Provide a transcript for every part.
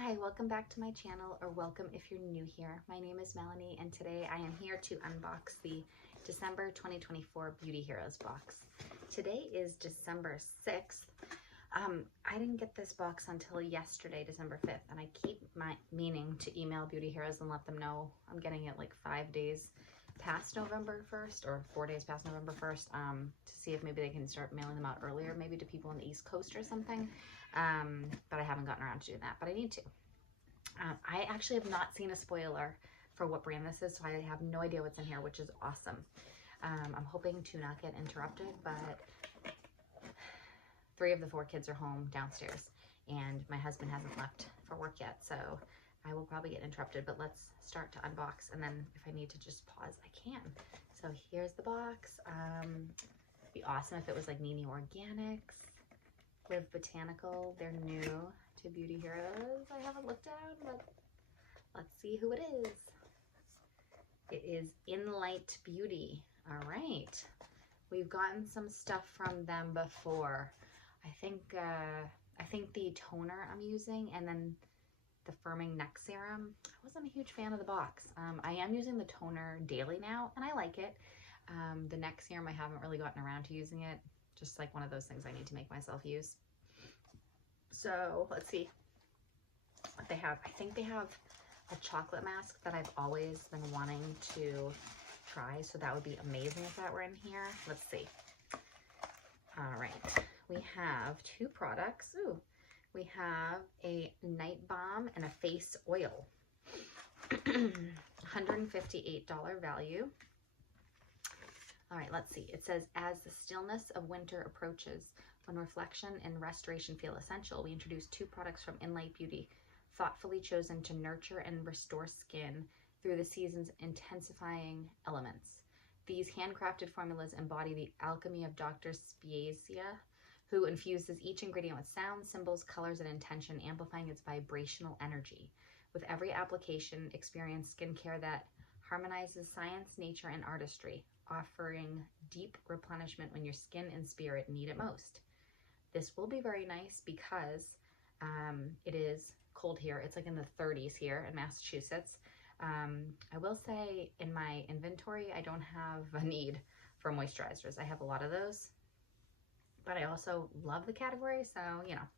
Hi, welcome back to my channel, or welcome if you're new here. My name is Melanie, and today I am here to unbox the December 2024 Beauty Heroes box. Today is December 6th. I didn't get this box until yesterday, December 5th, and I keep meaning to email Beauty Heroes and let them know I'm getting it like 5 days past November 1st, or 4 days past November 1st, to see if maybe they can start mailing them out earlier, maybe to people on the East Coast or something. But I haven't gotten around to doing that, but I need to. I actually have not seen a spoiler for what brand this is, so I have no idea what's in here, which is awesome. I'm hoping to not get interrupted, but 3 of the 4 kids are home downstairs, and my husband hasn't left for work yet, so I will probably get interrupted, but let's start to unbox, and then if I need to just pause, I can. So here's the box. It'd be awesome if it was like Nini Organics, Live Botanical. They're new to Beauty Heroes. I haven't looked at them, but let's see who it is. It is Inlight Beauty. All right. We've gotten some stuff from them before. I think the toner I'm using, and then the firming neck serum. I wasn't a huge fan of the box. I am using the toner daily now, and I like it. The neck serum, I haven't really gotten around to using it. Just like one of those things I need to make myself use. So let's see what they have. I think they have a chocolate mask that I've always been wanting to try, so that would be amazing if that were in here. Let's see. All right, we have 2 products. Ooh, we have a night balm and a face oil. $158 value. All right, let's see. It says, as the stillness of winter approaches, when reflection and restoration feel essential, we introduce 2 products from Inlight Beauty, thoughtfully chosen to nurture and restore skin through the season's intensifying elements. These handcrafted formulas embody the alchemy of Dr. Spezia, who infuses each ingredient with sound, symbols, colors, and intention, amplifying its vibrational energy. With every application, experience skincare that harmonizes science, nature, and artistry, offering deep replenishment when your skin and spirit need it most. This will be very nice because it is cold here. It's like in the 30s here in Massachusetts. I will say in my inventory, I don't have a need for moisturizers. I have a lot of those, but I also love the category, so, you know.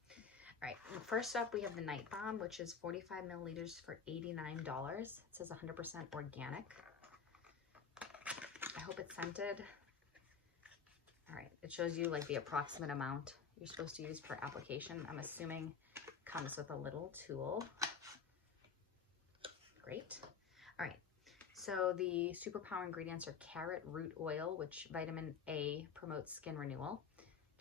All right, first up, we have the Night Balm, which is 45 milliliters for $89. It says 100% organic. I hope it's scented. All right, it shows you like the approximate amount you're supposed to use per application. I'm assuming it comes with a little tool. Great. All right, so the superpower ingredients are carrot root oil, which vitamin A promotes skin renewal,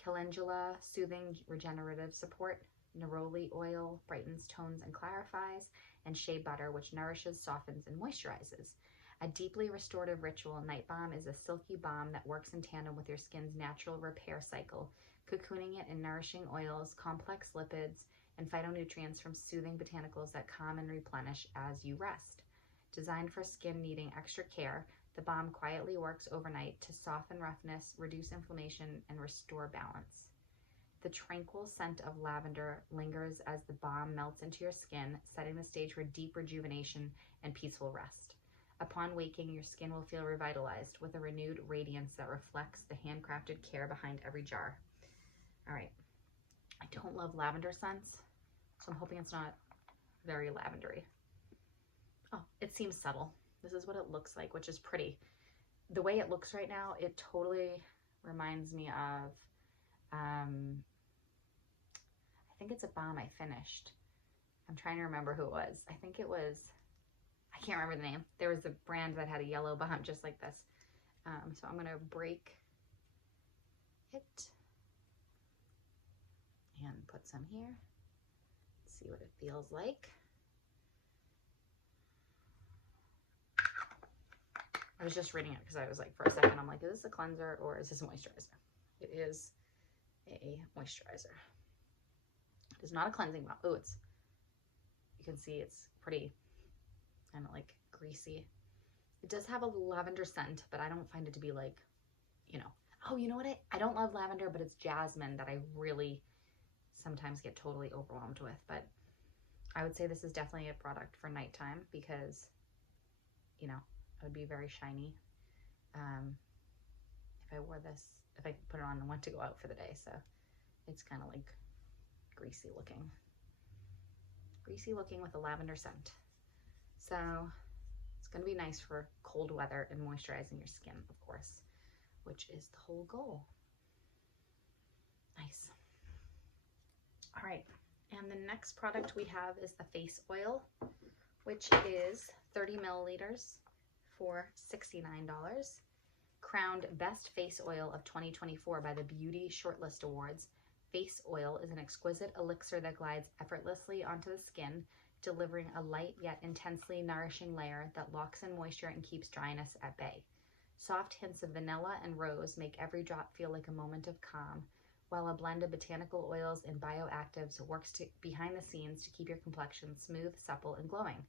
calendula, soothing regenerative support, neroli oil, brightens, tones, and clarifies, and shea butter, which nourishes, softens, and moisturizes. A deeply restorative ritual, Night Balm is a silky balm that works in tandem with your skin's natural repair cycle, cocooning it in nourishing oils, complex lipids, and phytonutrients from soothing botanicals that calm and replenish as you rest. Designed for skin needing extra care, the balm quietly works overnight to soften roughness, reduce inflammation, and restore balance. The tranquil scent of lavender lingers as the balm melts into your skin, setting the stage for deep rejuvenation and peaceful rest. Upon waking, your skin will feel revitalized with a renewed radiance that reflects the handcrafted care behind every jar. All right, I don't love lavender scents, so I'm hoping it's not very lavendery. Oh, it seems subtle. This is what it looks like, which is pretty. The way it looks right now, it totally reminds me of, I think it's a balm I finished. I'm trying to remember who it was. I think it was, I can't remember the name. There was a brand that had a yellow balm just like this. So I'm gonna break it and put some here. See what it feels like. I was just reading it because I was like, for a second, I'm like, is this a cleanser or is this a moisturizer? It is a moisturizer. It is not a cleansing balm. Oh, you can see it's pretty kind of like greasy. It does have a lavender scent, but I don't find it to be like, you know, oh, you know what? I don't love lavender, but it's jasmine that I really sometimes get totally overwhelmed with. But I would say this is definitely a product for nighttime because, you know, it would be very shiny if I wore this, if I put it on and went to go out for the day. So it's kind of like greasy looking with a lavender scent. So it's going to be nice for cold weather and moisturizing your skin, of course, which is the whole goal. Nice. All right. And the next product we have is the face oil, which is 30 milliliters for $69. Crowned Best Face Oil of 2024 by the Beauty Shortlist Awards. Face oil is an exquisite elixir that glides effortlessly onto the skin, delivering a light yet intensely nourishing layer that locks in moisture and keeps dryness at bay. Soft hints of vanilla and rose make every drop feel like a moment of calm, while a blend of botanical oils and bioactives works behind the scenes to keep your complexion smooth, supple, and glowing.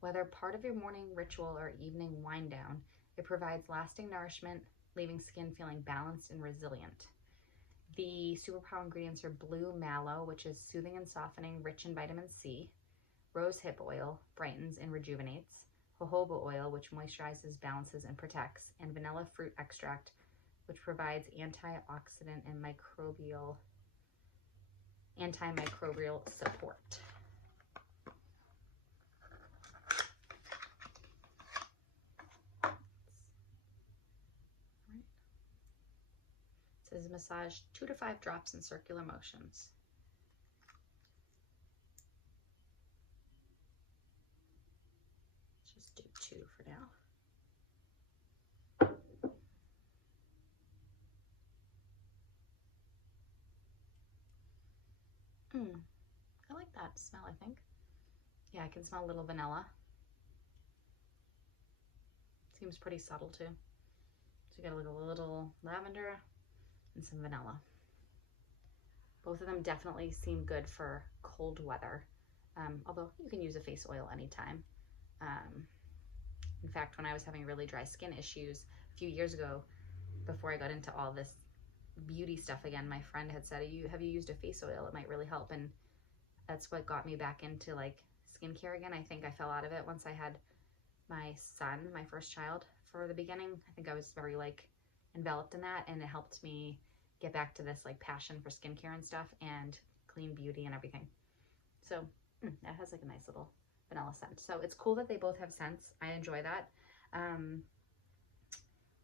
Whether part of your morning ritual or evening wind down, it provides lasting nourishment, leaving skin feeling balanced and resilient. The superpower ingredients are blue mallow, which is soothing and softening, rich in vitamin C. Rose hip oil brightens and rejuvenates. Jojoba oil, which moisturizes, balances, and protects. And vanilla fruit extract, which provides antioxidant and antimicrobial support. It says massage 2 to 5 drops in circular motions. Let's just do 2 for now. I like that smell, I think. Yeah, I can smell a little vanilla. Seems pretty subtle too. So you got a little lavender and some vanilla. Both of them definitely seem good for cold weather, although you can use a face oil anytime. In fact, when I was having really dry skin issues a few years ago, before I got into all this beauty stuff again, my friend had said, have you used a face oil? It might really help. And that's what got me back into like skincare again. I think I fell out of it once I had my son, my first child, for the beginning. I think I was very like enveloped in that, and it helped me get back to this like passion for skincare and stuff and clean beauty and everything. So that has like a nice little vanilla scent. So it's cool that they both have scents. I enjoy that.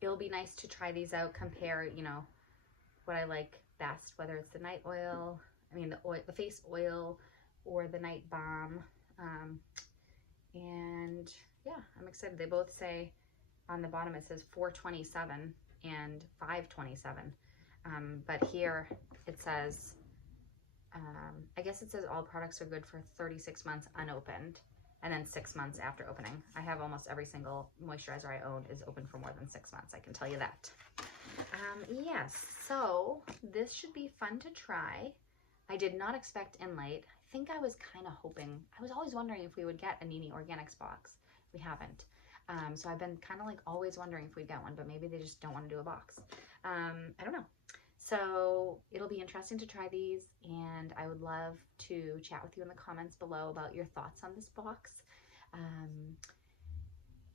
It'll be nice to try these out, compare, you know, what I like best, whether it's the night oil, the face oil, or the night balm. And yeah, I'm excited. They both say on the bottom, it says 427 and 527. But here it says, I guess it says all products are good for 36 months unopened, and then 6 months after opening. I have almost every single moisturizer I own is open for more than 6 months, I can tell you that. Yes, so this should be fun to try. I did not expect Inlight. I think I was kind of hoping, I was always wondering if we would get a Nini Organics box. We haven't. So I've been kind of like always wondering if we'd get one, but maybe they just don't want to do a box. I don't know. So it'll be interesting to try these, and I would love to chat with you in the comments below about your thoughts on this box.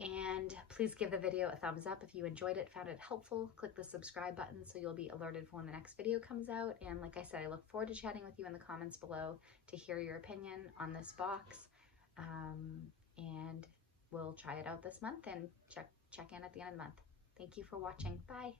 And please give the video a thumbs up if you enjoyed it, found it helpful. Click the subscribe button so you'll be alerted for when the next video comes out. And like I said, I look forward to chatting with you in the comments below to hear your opinion on this box. And we'll try it out this month and check in at the end of the month. Thank you for watching. Bye.